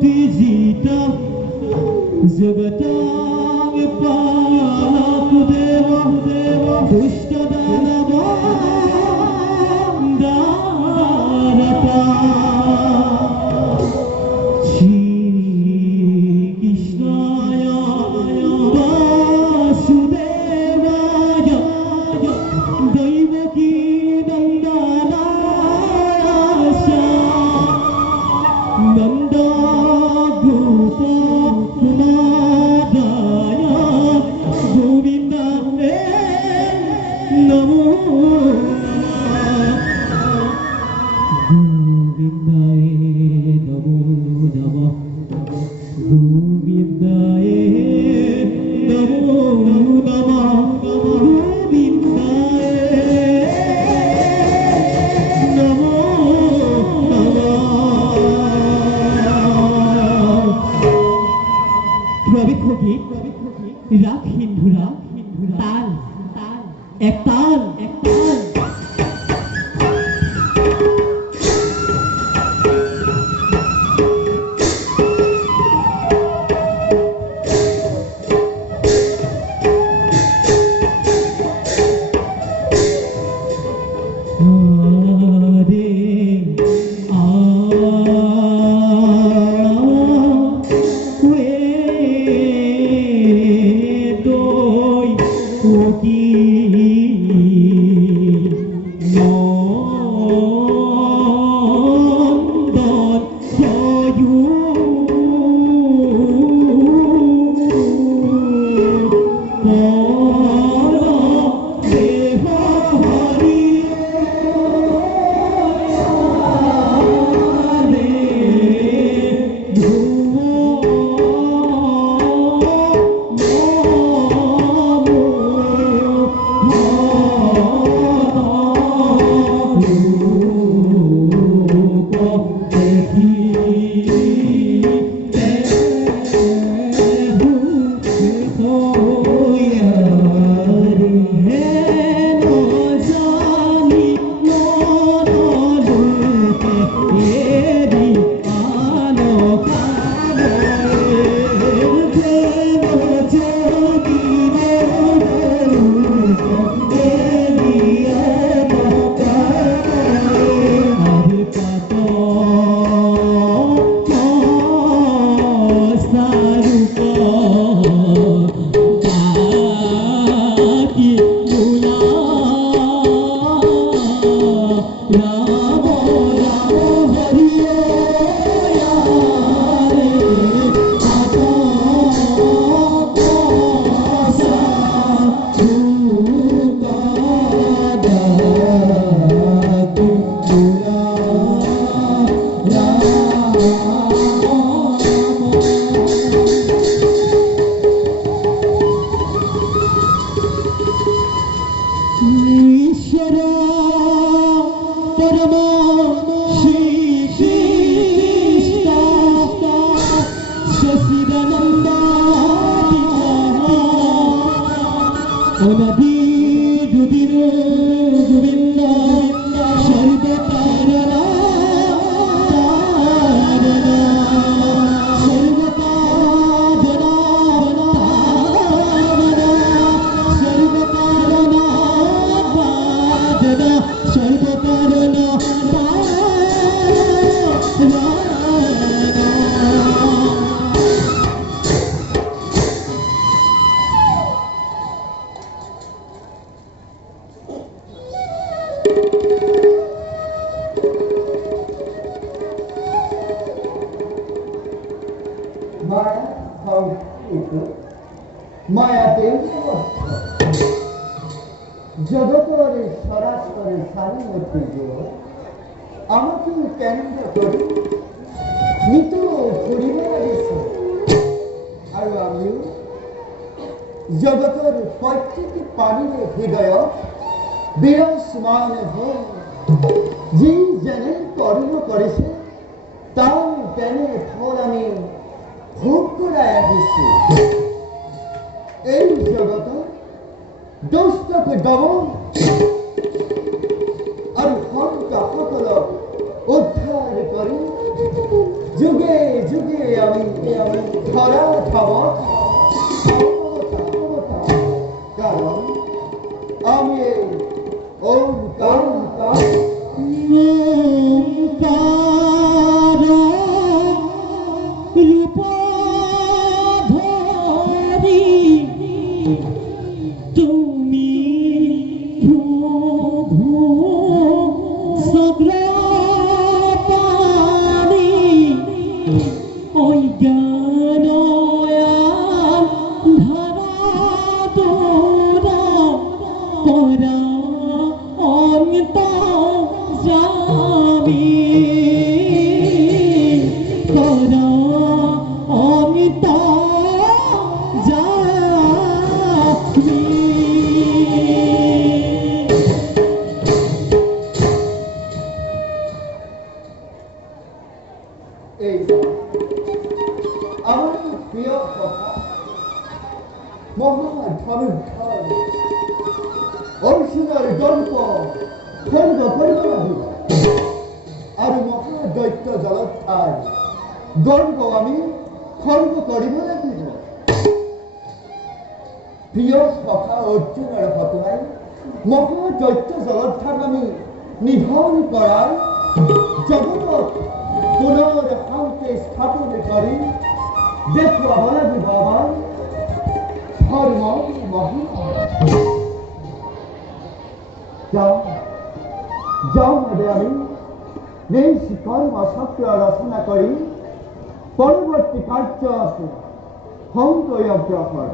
tijita jagatang palak deva deva dushta danava darata Shri Krishnaya Vasudevaya Devaki Nandanaya Nanda Gopa Kumaraya Govinda Namo Govindaye Namo Namah Govindaye Namo Namah Govindaye Namo Namah প্রবেশ গীত রাগ হিন্দুরা তাল এক তাল জগতরে সরাসরি সারিমতি জোর আমাকে কেন্দ্র করে নিত পরিবার আছে আৰু আমিও জগতৰ প্ৰত্যেকটি প্ৰাণীৰে হৃদয় বিৰাজমান হৈ যি যেনে কৰ্ম কৰিছে তাৰ তেনে ফল আমি ভোগ কৰাই আহিছোঁ এই জগতৰ দুষ্টকে দমন আৰু সন্ত সকলক উদ্ধাৰ কৰি যুগে যুগে আমি ধরা খাব কারণ আমি এই ওঙ্কার ওঙ্কার রূপধরি তুমি প্রভু সর্বপারি ওই জ্ঞানয়ান ধারা দোরা করা অন্ত যাবি করা অন্ত যাবি এই আমার প্রিয় কথা মহাধনুর্ধর অংশীদার গল্প খণ্ড করিব লাগিব আর মহাদৈত্য জলোত্থার গল্প আমি খণ্ড করিব লাগিব প্রিয় সখা অর্জুনের ঘটনায় মহাদৈত্য জলোত্থার আমি নিধন করার জগতত পুনর শান্তি স্থাপন করি দেখুৱাব লাগিব আমাৰ ধৰ্ম মহিমা যাওঁ আমি নিজ কৰ্মচক্ৰ ৰচনা কৰি পৰৱৰ্তী কাৰ্য সংকয় অগ্ৰসৰ